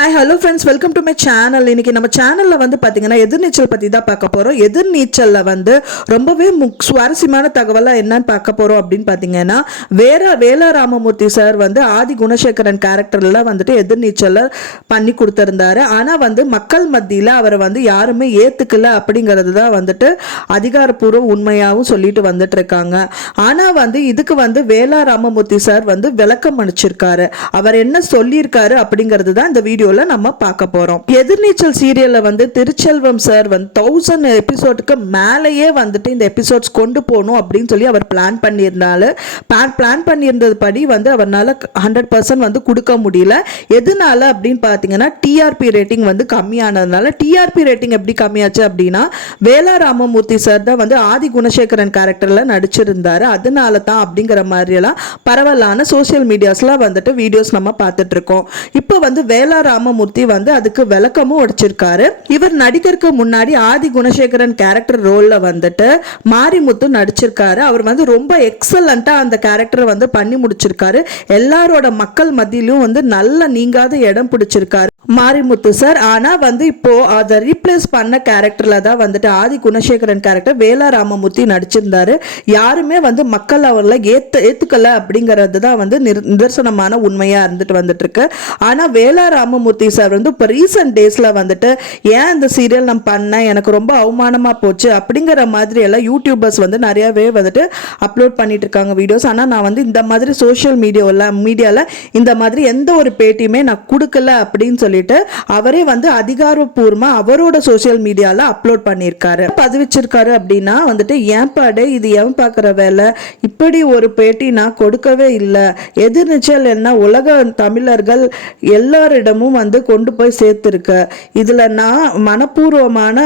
Hi hello friends, welcome to my channel. இன்னைக்கு நம்ம சேனலில் வந்து பார்த்தீங்கன்னா எதிர்நீச்சல் பற்றி தான் பார்க்க போகிறோம். எதிர்நீச்சலில் வந்து ரொம்பவே சுவாரஸ்யமான தகவலாக என்னன்னு பார்க்க போகிறோம் அப்படின்னு பார்த்தீங்கன்னா, வேலா ராமமூர்த்தி சார் வந்து ஆதி குணசேகரன் கேரக்டரில் வந்துட்டு எதிர்நீச்சலை பண்ணி கொடுத்துருந்தாரு. ஆனால் வந்து மக்கள் மத்தியில் அவரை வந்து யாருமே ஏற்றுக்கல அப்படிங்கிறது தான் வந்துட்டு அதிகாரப்பூர்வ உண்மையாகவும் சொல்லிட்டு வந்துட்டு இருக்காங்க. ஆனால் வந்து இதுக்கு வந்து வேலா ராமமூர்த்தி சார் வந்து விளக்கம் அளிச்சிருக்காரு. அவர் என்ன சொல்லியிருக்காரு அப்படிங்கிறது தான் இந்த வீடியோ நம்ம பார்க்க போறோம். எதிர்நீச்சல் சீரியல்ல வந்து திருச்செல்வம் சார் வந்து 1000 எபிசோடுக்கு மேலேயே வந்துட்டு இந்த எபிசோட்ஸ் கொண்டு போகணும் அப்படின்னு சொல்லி அவர் பிளான் பண்ணியிருந்தது படி வந்து அவரால் 100% வந்து கொடுக்க முடியல. எதனால அப்படின்னு பார்த்தீங்கன்னா டிஆர்பி ரேட்டிங் வந்து கம்மியானதுனால. டிஆர்பி ரேட்டிங் எப்படி கம்மியாச்சு அப்படின்னா வேலா ராமமூர்த்தி சார் தான் வந்து ஆதி குணசேகரன் கேரக்டர்ல நடிச்சிருந்தாரு. அதனால தான் அப்படிங்கிற மாதிரி எல்லாம் பரவலான சோசியல் மீடியாஸ்ல வந்துட்டு வீடியோஸ் நம்ம பார்த்துட்டு இருக்கோம். இப்போ வந்து வேலா ராமமூர்த்தி வந்து அதுக்கு விளக்கமும் உடைச்சிருக்காரு. இவர் நடிகருக்கு முன்னாடி ஆதி குணசேகரன் கேரக்டர் ரோல்ல வந்துட்டு மாரிமுத்து நடிச்சிருக்காரு. அவர் வந்து ரொம்ப எக்ஸலண்டா அந்த கேரக்டரை வந்து பண்ணி முடிச்சிருக்காரு. எல்லாரோட மக்கள் மத்தியிலும் வந்து நல்ல நீங்காத இடம் பிடிச்சிருக்காரு மாரிமுத்து சார். ஆனா வந்து இப்போ அதை ரீப்ளேஸ் பண்ண கேரக்டர்ல தான் வந்துட்டு ஆதி குணசேகரன் கேரக்டர் வேலா ராமமூர்த்தி நடிச்சிருந்தாரு. யாருமே வந்து மக்கள் அவர்களை ஏத்துக்கல அப்படிங்கிறது தான் வந்து நிதர்சனமான உண்மையா இருந்துட்டு வந்துட்டு இருக்கு. ஆனா வேலா ராமமூர்த்தி சார் வந்து இப்போ ரீசன்ட் டேஸ்ல வந்துட்டு ஏன் இந்த சீரியல் நான் பண்ணேன், எனக்கு ரொம்ப அவமானமா போச்சு அப்படிங்கிற மாதிரி எல்லாம் யூடியூபர்ஸ் வந்து நிறையவே வந்துட்டு அப்லோட் பண்ணிட்டு இருக்காங்க வீடியோஸ். ஆனா நான் வந்து இந்த மாதிரி சோசியல் மீடியால இந்த மாதிரி எந்த ஒரு பேட்டியுமே நான் கொடுக்கல அப்படின்னு சொல்லிட்டு அவரே வந்து அதிகாரப்பூர்வமா அவரோட சோசியல் மீடியால அப்லோட் பண்ணியிருக்காரு, பதிவிச்சிருக்காரு. அப்படின்னா வந்துட்டு ஏன் பாடு இது எவன் பார்க்குற வேலை, இப்படி ஒரு பேட்டி நான் கொடுக்கவே இல்லை. எதிர்நீச்சல் என்ன உலக தமிழர்கள் எல்லாரிடமும் வந்து கொண்டு போய் சேர்த்துருக்க, இதுல நான் மனப்பூர்வமான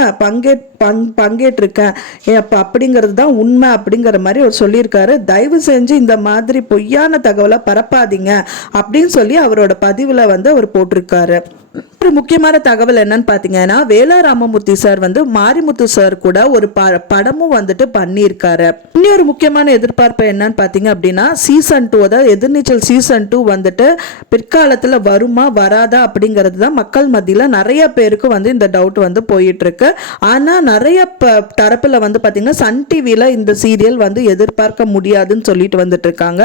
பங்கேற்றிருக்கேன் அப்படிங்கிறது தான் உண்மை அப்படிங்கிற மாதிரி அவர் சொல்லியிருக்காரு. தயவு செஞ்சு இந்த மாதிரி பொய்யான தகவலை பரப்பாதீங்க அப்படின்னு சொல்லி அவரோட பதிவுல வந்து அவர் போட்டிருக்காரு. ஒரு முக்கியமான தகவல் என்னன்னு பாத்தீங்கன்னா வேலா ராமமூர்த்தி சார் வந்து மாரிமுத்து சார் கூட ஒரு படமும் வந்துட்டு பண்ணியிருக்காரு. இன்னொரு முக்கியமான எதிர்பார்ப்பு என்னன்னு பாத்தீங்க அப்படின்னா சீசன் 2, அதாவது எதிர்நீச்சல் சீசன் 2 வந்துட்டு பிற்காலத்துல வருமா வராதா அப்படிங்கிறது தான் மக்கள் மத்தியில நிறைய பேருக்கு வந்து இந்த டவுட் வந்து போயிட்டு இருக்கு. ஆனா நிறைய தரப்புல வந்து பாத்தீங்கன்னா சன் டிவில இந்த சீரியல் வந்து எதிர்பார்க்க முடியாதுன்னு சொல்லிட்டு வந்துட்டு இருக்காங்க.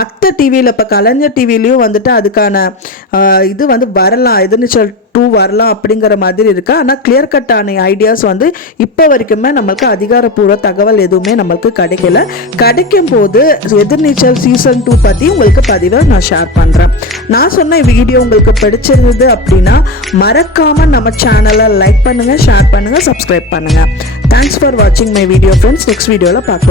மற்ற டிவியில இப்ப கலைஞர் டிவிலையும் வந்துட்டு அதுக்கான இது வந்து வரலாம், எதிர்நீச்சல் 2 வரலாம் அப்படிங்கிற மாதிரி இருக்கு. ஆனா கிளியர் கட் ஆன ஐடியாஸ் வந்து இப்ப வரைக்குமே நம்மளுக்கு அதிகாரப்பூர்வ தகவல் எதுவுமே நம்மளுக்கு கிடைக்கல. கிடைக்கும் போது எதிர்நீச்சல் சீசன் 2 பத்தி உங்களுக்கு பதிவை நான் ஷேர் பண்றேன். நான் சொன்ன வீடியோ உங்களுக்கு பிடிச்சிருந்தது அப்படின்னா மறக்காம நம்ம சேனலை லைக் பண்ணுங்க, ஷேர் பண்ணுங்க, சப்ஸ்கிரைப் பண்ணுங்க. தேங்க்ஸ் ஃபார் வாட்சிங் மை வீடியோ ஃப்ரெண்ட்ஸ். நெக்ஸ்ட் வீடியோல பார்க்கலாம்.